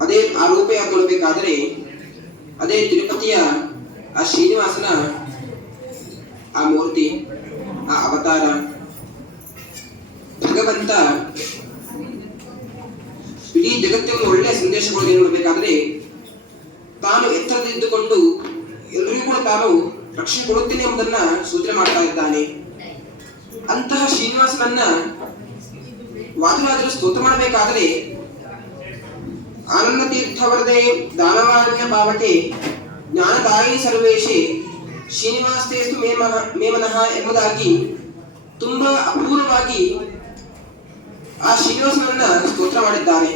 ಅದೇ ಆ ರೂಪ ಯಾಕೆ ಅದೇ ತಿರುಪತಿಯ ಆ ಶ್ರೀನಿವಾಸನ ಆ ಮೂರ್ತಿ, ಆ ಅವತಾರ, ಭಗವಂತ ಇಡೀ ಜಗತ್ತಿನ ಒಳ್ಳೆಯ ಸಂದೇಶಗಳು ನೋಡಬೇಕಾದ್ರೆ ತಾನು ಎತ್ತರದಿದ್ದುಕೊಂಡು ಎಲ್ಲರಿಗೂ ಕೂಡ ತಾನು ರಕ್ಷಣೆ ಕೊಡುತ್ತೇನೆ ಎಂಬುದನ್ನ ಸೂಚನೆ ಮಾಡ್ತಾ ಇದ್ದಾನೆ. ಅಂತಹ ಶ್ರೀನಿವಾಸನನ್ನ ವಾದರಾಜರು ಸ್ತೋತ್ರ ಮಾಡಬೇಕಾದರೆ ತೀರ್ಥವರದೆ ದಾನವಾರಣ್ಯ ಪಾವಟೆ ಜ್ಞಾನದಾಯಿ ಸರ್ವೇಶಿ ಶ್ರೀನಿವಾಸ್ತೇಸ್ತು ಮೇಮನ ಮೇಮನಃ ಎಂಬುದಾಗಿ ತುಂಬಾ ಅಪೂರ್ವವಾಗಿ ಆ ಶ್ರೀನಿವಾಸನನ್ನ ಸ್ತೋತ್ರ ಮಾಡಿದ್ದಾರೆ.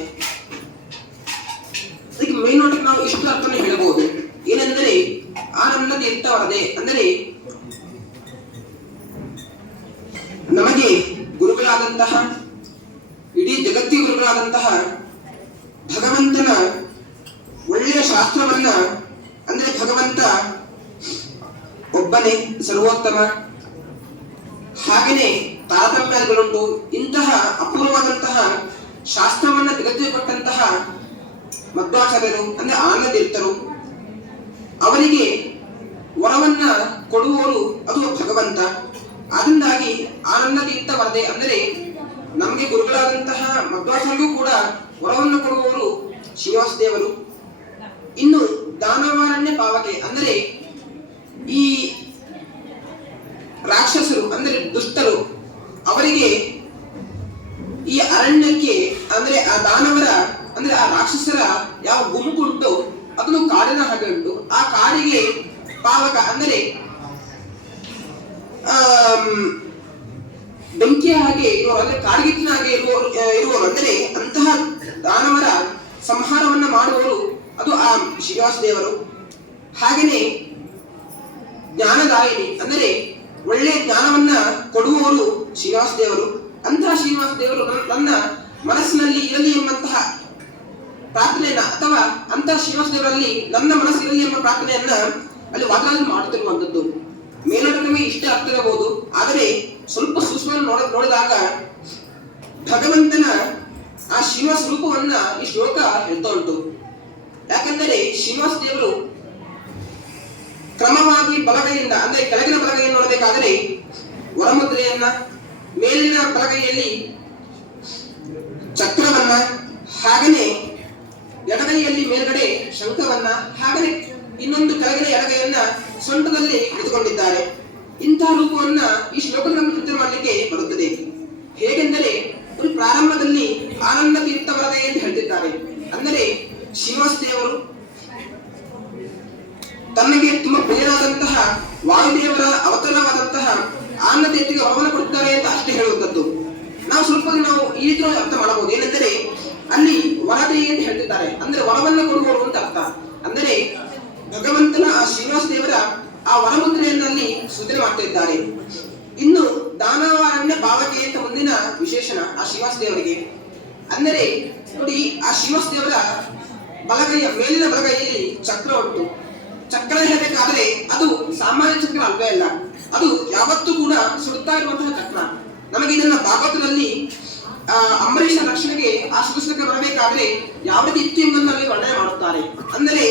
ಅದಕ್ಕೆ ಮೇಲ್ನೋಟಕ್ಕೆ ನಾವು ಇಷ್ಟು ಅರ್ಥವನ್ನು ಹೇಳಬಹುದು ಏನೆಂದರೆ ಆನಂದ ತೀರ್ಥವರದೆ ಅಂದರೆ ನಮಗೆ ಗುರುಗಳಾದಂತಹ ಇಡೀ ಜಗತ್ತಿಗೆ ಗುರುಗಳಾದಂತಹ ಭಗವಂತನ ಒಳ್ಳೆಯ ಶಾಸ್ತ್ರವನ್ನ ಅಂದ್ರೆ ಭಗವಂತ ಒಬ್ಬನೇ ಸರ್ವೋತ್ತಮ. ಹಾಗೆಯೇ ತಾರತಮ್ಯಗಳುಂಟು, ಇಂತಹ ಅಪೂರ್ವವಾದಂತಹ ಶಾಸ್ತ್ರವನ್ನ ತೆಗೆದುಕೊಟ್ಟಂತಹ ಕೊಟ್ಟಂತಹ ಮಧ್ವಾಚಾರ್ಯರು, ಅಂದ್ರೆ ಆನಂದಿರ್ತರು ಅವರಿಗೆ ವರವನ್ನ ಕೊಡುವವರು ಅದು ಭಗವಂತ. ಅದರಿಂದಾಗಿ ಆನಂದ ತೀರ್ಥ ವರದೆ ಅಂದರೆ ನಮಗೆ ಗುರುಗಳಾದಂತಹ ಮಧ್ವಾಚಾರ್ಯರಿಗೂ ಕೂಡ ವರವನ್ನು ಕೊಡುವವರು ಶ್ರೀನಿವಾಸ ದೇವರು ಇನ್ನು ದಾನವಾರಣ್ಯ ಪಾವಕೆ ಅಂದರೆ ಈ ರಾಕ್ಷಸರು, ಅಂದರೆ ದುಷ್ಟರು, ಅವರಿಗೆ ಈ ಅರಣ್ಯಕ್ಕೆ, ಅಂದ್ರೆ ಆ ದಾನವರ, ಅಂದ್ರೆ ಆ ರಾಕ್ಷಸರ ಯಾವ ಗುಂಪು ಉಂಟು ಅದನ್ನು ಕಾಡಿನ ಹಾಗೆ ಉಂಟು. ಆ ಕಾಡಿಗೆ ಪಾವಕ ಅಂದರೆ ಆ ಬೆಂಕಿಯ ಹಾಗೆ ಇರುವವರು ಅಂದ್ರೆ ಕಾಡ್ಗಿತ್ತಿನ ಹಾಗೆ ಇರುವವರು ಇರುವ ಅಂದರೆ ಅಂತಹ ದಾನವರ ಸಂಹಾರವನ್ನ ಮಾಡುವವರು ಶ್ರೀನಿವಾಸ ದೇವರು ಹಾಗೆಯೇ ಜ್ಞಾನದಾಯಿನಿ, ಅಂದರೆ ಒಳ್ಳೆಯ ಜ್ಞಾನವನ್ನ ಕೊಡುವವರು ಶ್ರೀನಿವಾಸ ದೇವರು ಅಂತಹ ಶ್ರೀನಿವಾಸ ದೇವರು ನನ್ನ- ಮನಸ್ಸಿನಲ್ಲಿ ಇರಲಿ ಎಂಬಂತಹ ಪ್ರಾರ್ಥನೆಯನ್ನ, ಅಥವಾ ಅಂತಹ ಶ್ರೀನಿವಾಸ ದೇವರಲ್ಲಿ ನನ್ನ ಮನಸ್ಸು ಇರಲಿ ಎಂಬ ಪ್ರಾರ್ಥನೆಯನ್ನ ಅಲ್ಲಿ ವಾಗ್ದಾನ ಮಾಡುತ್ತಿರುವಂತದ್ದು ಮೇಲ್ನೋಟಕ್ಕೆ ಇಷ್ಟ ಆಗ್ತಿರಬಹುದು. ಆದರೆ ಸ್ವಲ್ಪ ಸೂಕ್ಷ್ಮ ನೋಡ, ನೋಡಿದಾಗ ಭಗವಂತನ ಆ ಶ್ರೀನಿವಾಸ ರೂಪವನ್ನ ಈ ಶ್ಲೋಕ ಹೇಳ್ತಾ ಉಂಟು. ಯಾಕಂದರೆ ಶ್ರೀನಿವಾಸ ದೇವರು ಕ್ರಮವಾಗಿ ಬಲಗೈಯಿಂದ, ಅಂದ್ರೆ ಕೆಳಗಿನ ಬಲಗೈಯನ್ನು ನೋಡಬೇಕಾದರೆ ವರಮುದ್ರೆಯನ್ನ ಮೇಲಿನ ಬಲಗೈಯಲ್ಲಿ ಚಕ್ರವನ್ನ, ಹಾಗನೆ ಎಡಗೈಯಲ್ಲಿ ಮೇಲ್ಗಡೆ ಶಂಖವನ್ನ ಹಾಗೆ ಇನ್ನೊಂದು ಕೆಳಗಿನ ಎಡಗೈಯನ್ನ ಸೊಂಟದಲ್ಲಿ ಇಟ್ಟುಕೊಂಡಿದ್ದಾರೆ ಇಂತಹ ರೂಪವನ್ನ ಈ ಶ್ಲೋಕದ ಚಿಂತನೆ ಮಾಡಲಿಕ್ಕೆ ಬರುತ್ತದೆ ಹೇಗೆಂದರೆ ಒಂದು ಪ್ರಾರಂಭದಲ್ಲಿ ಆನಂದ ತೀರ್ಥವರದೆ ಎಂದು ಹೇಳ್ತಿದ್ದಾರೆ ಅಂದರೆ ದೇವರು ತನಗೆ ತುಂಬಾ ಪ್ರಿಯರಾದಂತಹ ವಾಯುದೇವರ ಅವತರಣವಾದಂತಹ ಆನಂದತೆತ್ತಿಗೆ ಅವಮಾನ ಕೊಡುತ್ತಾರೆ ಅಂತ ಅಷ್ಟೇ ಹೇಳುವಂಥದ್ದು. ನಾವು ಸ್ವಲ್ಪ ನಾವು ಈ ರೀತಿ ಅರ್ಥ ಮಾಡಬಹುದು. ಏನೆಂದರೆ ಅಲ್ಲಿ ವರದೇ ಅಂತ ಹೇಳ್ತಿದ್ದಾರೆ. ಅಂದ್ರೆ ವರವನ್ನು ಕೊಡುವವರು ಅಂತ ಅರ್ಥ. ಅಂದರೆ ಭಗವಂತನ ಆ ಶ್ರೀನಿವಾಸ ದೇವರ ಆ ವರಮುದ್ರೆಯಲ್ಲಿ ಸೂಚನೆ ಮಾಡ್ತಾ ಇದ್ದಾರೆ. ಇನ್ನು ದಾನವಾರಣ್ಯ ಭಾವಕೆ ಅಂತ ಮುಂದಿನ ವಿಶೇಷಣ ಆ ಶ್ರೀನಿವಾಸ ದೇವರಿಗೆ. ಅಂದರೆ ನೋಡಿ ಆ ಶ್ರೀನಿವಾಸ ದೇವರ ಬಲಗೈಯ ಮೇಲಿನ ಬಲಗೈಯಲ್ಲಿ ಚಕ್ರ ಉಂಟು. ಚಕ್ರ ಹೇಳಬೇಕಾದ್ರೆ ಅದು ಸಾಮಾನ್ಯ ಚಕ್ರ ಅಲ್ವೇ ಅಲ್ಲ. ಅದು ಯಾವತ್ತೂ ಕೂಡ ಸುಡುತ್ತಾ ಇರುವಂತಹ ಚಕ್ರ. ನಮಗೆ ಇದನ್ನ ಭಾಗವತದಲ್ಲಿ ಅಂಬರೀಷ ರಕ್ಷಣೆಗೆ ಆ ಸುಖಕ್ಕೆ ಬರಬೇಕಾದ್ರೆ ಯಾವ ರೀತಿ ಎಂಬುದನ್ನು ಅಲ್ಲಿ ವರ್ಣನೆ ಮಾಡುತ್ತಾರೆ. ಅಂದರೆ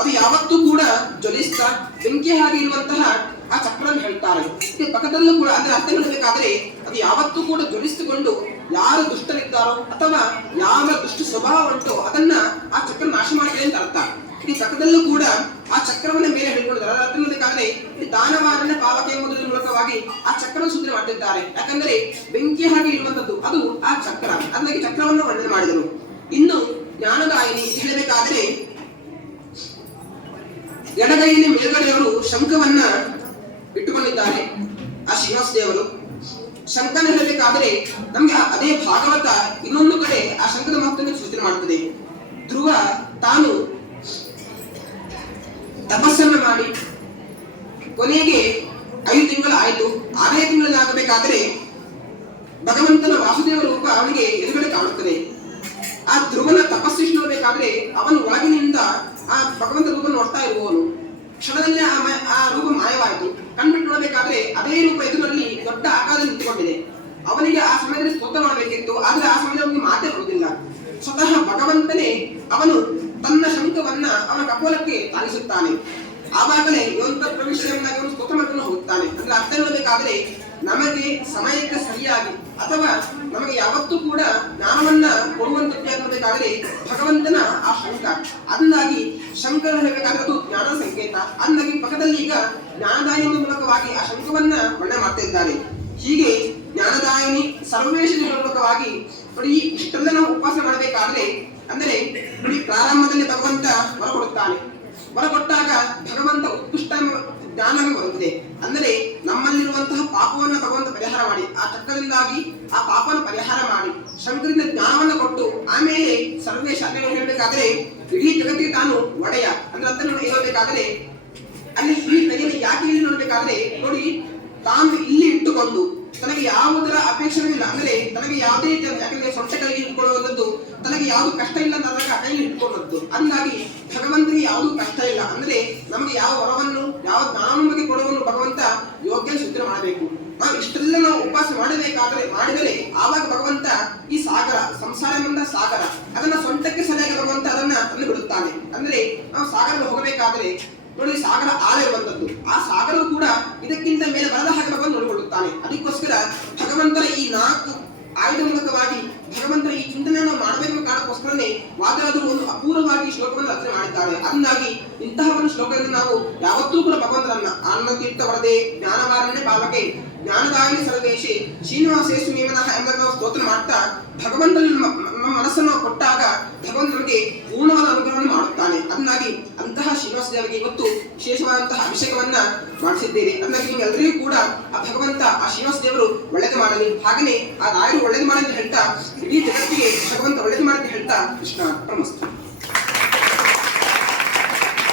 ಅದು ಯಾವತ್ತೂ ಕೂಡ ಜ್ವಲಿಸ್ತಾ ಬೆಂಕಿ ಹಾಗೆ ಇರುವಂತಹ ಆ ಚಕ್ರವನ್ನು ಹೇಳ್ತಾರೆ. ಪಕ್ಕದಲ್ಲೂ ಕೂಡ, ಅಂದ್ರೆ ಅರ್ಥ ಹೇಳಬೇಕಾದ್ರೆ ಅದು ಯಾವತ್ತೂ ಕೂಡ ಜ್ವಲಿಸಿಕೊಂಡು ಯಾರು ದುಷ್ಟರಿದ್ದಾರೋ ಅಥವಾ ಯಾವ ದುಷ್ಟ ಸ್ವಭಾವ ಉಂಟೋ ಅದನ್ನ ಆ ಚಕ್ರ ನಾಶ ಮಾಡಿದೆ ಅಂತ ಅರ್ಥ. ಈ ಚಕ್ರದಲ್ಲೂ ಕೂಡ ಆ ಚಕ್ರವನ್ನ ಮೇಲೆ ಹಿಡ್ಕೊಂಡಿದ್ದಾರೆ ಅದರ ಅರ್ಥ ಬೇಕಾದ್ರೆ ಈ ದಾನವಾರನ ಪಾವಕ ಎಂಬುದರ ಮೂಲಕವಾಗಿ ಆ ಚಕ್ರವನ್ನು ಸುದ್ದಿ ಮಾಡ್ತಿದ್ದಾರೆ. ಯಾಕಂದ್ರೆ ಬೆಂಕಿ ಹಾಗೆ ಇರುವಂತದ್ದು ಅದು ಆ ಚಕ್ರ. ಅದಕ್ಕೆ ಚಕ್ರವನ್ನು ವರ್ಣನೆ ಮಾಡಿದರು. ಇನ್ನು ಜ್ಞಾನದಾಯಿನಿ ಹೇಳಬೇಕಾದ್ರೆ ಎಡಗೈಯಲ್ಲಿ ಮೇಲ್ಗಡೆಯವರು ಶಂಖವನ್ನ ಇಟ್ಟುಕೊಂಡಿದ್ದಾರೆ. ಆ ಶ್ರೀನಿವಾಸ ದೇವರು ಶಂಕನ ಹೇಳಬೇಕಾದರೆ ನಮ್ಗೆ ಅದೇ ಭಾಗವತ ಇನ್ನೊಂದು ಕಡೆ ಆ ಶಂಕದ ಮಹತ್ವವನ್ನು ಸೂಚನೆ ಮಾಡುತ್ತದೆ ಧ್ರುವ ತಾನು ತಪಸ್ಸನ್ನು ಮಾಡಿ ಕೊನೆಗೆ ಐದು ತಿಂಗಳು ಆಯ್ತು. ಆರನೇ ತಿಂಗಳಾಗಬೇಕಾದ್ರೆ ಭಗವಂತನ ವಾಸುದೇವ ರೂಪ ಅವನಿಗೆ ಎದುರುಗಡೆ ಕಾಣುತ್ತದೆ. ಆ ಧ್ರುವನ ತಪಸ್ಸು ನೋಡಬೇಕಾದ್ರೆ ಅವನು ಒಳಗಿನಿಂದ ಆ ಭಗವಂತ ರೂಪ ನೋಡ್ತಾ ಇರುವವನು. ಕ್ಷಣದಲ್ಲೇ ಆ ರೂಪ ಮಾಯವಾಯಿತು. ಕಣ್ಬಿಟ್ಟು ಅದೇ ರೂಪ ಎದುರಲ್ಲಿ ದೊಡ್ಡ ಆಕಾರ ನಿಂತುಕೊಂಡಿದೆ. ಅವನಿಗೆ ಆ ಸಮಯದಲ್ಲಿ ಸ್ತೋತ್ರ ಮಾಡಬೇಕಿತ್ತು, ಆದ್ರೆ ಆ ಸಮಯದಲ್ಲಿ ಮಾತೇ ಬರುವುದಿಲ್ಲ. ಸ್ವತಃ ಭಗವಂತನೇ ಅವನು ತನ್ನ ಶಂಕವನ್ನ ಅವನ ಕಪೋಲಕ್ಕೆ ತಾಗಿಸುತ್ತಾನೆ ಆವಾಗಲೇ ಯೋಂತ ಪ್ರವೇಶನಾಗಿ ಅವನು ಸ್ತೋತ್ರ ಮಾಡ್ಕೊಂಡು ಹೋಗುತ್ತಾನೆ. ಅಂದ್ರೆ ಅರ್ಥ ಹೇಳಬೇಕಾದ್ರೆ ನಮಗೆ ಸಮಯಕ್ಕೆ ಸರಿಯಾಗಿ ಅಥವಾ ನಮಗೆ ಯಾವತ್ತೂ ಕೂಡ ಜ್ಞಾನವನ್ನ ಕೊಡುವಂತದ್ದು ನೋಡಬೇಕಾದ್ರೆ ಭಗವಂತನ ಆ ಶಂಕ ಅಂದಾಗಿ ಶಂಕರ ಹೇಳಬೇಕಾದ್ರೆ ಅದು ಜ್ಞಾನದ ಸಂಕೇತ. ಅಂದಾಗಿ ಪಕ್ಕದಲ್ಲಿ ಈಗ ಜ್ಞಾನದಾಯನ ಮೂಲಕವಾಗಿ ಆ ಶಂಕವನ್ನ ಹೊಣೆ ಮಾಡ್ತಾ ಇದ್ದಾನೆ ಹೀಗೆ ಜ್ಞಾನದಾಯಿನಿ ಸರ್ವೇಶನ ಮೂಲಕವಾಗಿ ನೋಡಿ ಇಷ್ಟೆಲ್ಲ ನಾವು ಉಪವಾಸ ಮಾಡಬೇಕಾದ್ರೆ, ಅಂದರೆ ನೋಡಿ, ಪ್ರಾರಂಭದಲ್ಲಿ ಭಗವಂತ ಹೊರಕೊಡುತ್ತಾನೆ ಕೊಡುತ್ತಾನೆ. ವರ ಕೊಟ್ಟಾಗ ಭಗವಂತ ಉತ್ಕೃಷ್ಟ ಜ್ಞಾನವೇ ಬರುತ್ತದೆ. ಅಂದರೆ ನಮ್ಮಲ್ಲಿರುವಂತಹ ಪಾಪವನ್ನ ಭಗವಂತ ಪರಿಹಾರ ಮಾಡಿ, ಆ ಚಕ್ರದಿಂದಾಗಿ ಆ ಪಾಪವನ್ನು ಪರಿಹಾರ ಮಾಡಿ ಶಂಕರಿಂದ ಜ್ಞಾನವನ್ನು ಕೊಟ್ಟು, ಆಮೇಲೆ ಸರ್ವೇಶ ಅಲ್ಲಿ ಹೇಳಬೇಕಾದ್ರೆ, ಇಡೀ ಜಗತ್ತಿಗೆ ತಾನು ಒಡೆಯ. ಅಂದ್ರೆ ಅಂತ ಹೇಳಬೇಕಾದ್ರೆ, ಅಲ್ಲಿ ಈ ಯಾಕೆ ಇಲ್ಲಿ ನೋಡ್ಬೇಕಾದ್ರೆ ನೋಡಿ, ತಾನು ಇಲ್ಲಿ ಇಟ್ಟುಕೊಂಡು ತನಗೆ ಯಾವುದರ ಅಪೇಕ್ಷಣೆ ಇಲ್ಲ. ಅಂದ್ರೆ ತನಗೆ ಯಾವುದೇ ರೀತಿಯ ಯಾಕಂದ್ರೆ ಸೊಂಟ ಕೈಗೆ ಇಟ್ಕೊಳ್ಳುವಂಥದ್ದು, ತನಗೆ ಯಾವುದು ಕಷ್ಟ ಇಲ್ಲ ಅಂದಾಗ ಕೈಯಲ್ಲಿ ಇಟ್ಕೊಳ್ಳುವಂಥದ್ದು. ಹಂಗಾಗಿ ಭಗವಂತನಿಗೆ ಯಾವುದು ಕಷ್ಟ ಇಲ್ಲ. ಅಂದ್ರೆ ನಮಗೆ ಯಾವ ವರವನ್ನು, ಯಾವ ಜ್ಞಾನವನ್ನು ಬಗ್ಗೆ ಕೊಡುವನ್ನು ಭಗವಂತ ಯೋಗ್ಯ ಸೂಚನೆ ಮಾಡಬೇಕು. ನಾವು ಇಷ್ಟೆಲ್ಲ ನಾವು ಉಪವಾಸ ಮಾಡಬೇಕಾದ್ರೆ, ಮಾಡಿದರೆ ಆವಾಗ ಭಗವಂತ ಈ ಸಾಗರ, ಸಂಸಾರ ಎಂಬ ಸಾಗರ, ಅದನ್ನ ಸೊಂಟಕ್ಕೆ ಸರಿಯಾಗಿ ಭಗವಂತ ಅದನ್ನ ತಂದು ಬಿಡುತ್ತಾನೆ. ಅಂದ್ರೆ ನಾವು ಸಾಗರದಲ್ಲಿ ಹೋಗಬೇಕಾದ್ರೆ ನೋಡಿ, ಸಾಗರ ಆಳ ಇರುವಂತದ್ದು ಆ ಸಾಗರವು ಕೂಡ ಇದಕ್ಕಿಂತ ಮೇಲೆ ಬರದ ಹಾಗೆ ಭಗವಂತ ನೋಡಿಕೊಳ್ಳುತ್ತಾನೆ. ಅದಕ್ಕೋಸ್ಕರ ಭಗವಂತನ ಈ ನಾಲ್ಕು ಆಯುಧ ಮೂಲಕವಾಗಿ ಭಗವಂತನ ಈ ಚಿಂತನೆಯನ್ನು ಮಾಡಬೇಕು ಕಾರಣಕ್ಕೋಸ್ಕರನೇ ವಾದರಾದರು ಒಂದು ಅಪೂರ್ವವಾಗಿ ಶ್ಲೋಕವನ್ನು ರಚನೆ ಮಾಡಿದ್ದಾರೆ. ಅದನ್ನಾಗಿ ಇಂತಹ ಒಂದು ಶ್ಲೋಕದಲ್ಲಿ ನಾವು ಯಾವತ್ತೂ ಕೂಡ ಭಗವಂತನನ್ನ ಆನಂದ ತೀರ್ಥ ವರದೆ ಜ್ಞಾನವಾರಣ್ಯ ಪಾವಕೆ ಜ್ಞಾನದಾಯಿನಿ ಸರ್ವೇಶಿ ಶ್ರೀನಿವಾಸೇಶು ಮೇಮನಃ ಎಂಬ ಸ್ತೋತ್ರ ಮಾಡ್ತಾ ಭಗವಂತನ ನಮ್ಮ ಮನಸ್ಸನ್ನು ಕೊಟ್ಟಾಗ ಭಗವಂತ ನಮಗೆ ಪೂರ್ಣವಾದ ಅನುಗ್ರಹವನ್ನು ಮಾಡುತ್ತಾನೆ. ಅದನ್ನಾಗಿ ಅಂತಹ ಶ್ರೀನಿವಾಸ ದೇವರಿಗೆ ಇವತ್ತು ವಿಶೇಷವಾದಂತಹ ಅಭಿಷೇಕವನ್ನ ಮಾಡಿಸಿದ್ದೇವೆ ಅದನ್ನಾಗಿ ನಿಮ್ಗೆಲ್ಲರಿಗೂ ಕೂಡ ಆ ಭಗವಂತ, ಆ ಶ್ರೀನಿವಾಸ ದೇವರು ಒಳ್ಳೇದು ಮಾಡಲಿ. ಹಾಗೆಯೇ ಆ ರಾಯರು ಒಳ್ಳೇದು ಮಾಡಲಿ ಅಂತ ಹೇಳ್ತಾ ಇಡೀ ಜಗತ್ತಿಗೆ ಭಗವಂತ ಒಳ್ಳೇದು ಮಾಡಿ ಅಂತ ಹೇಳ್ತಾ ಕೃಷ್ಣ ನಮಸ್ತೆ.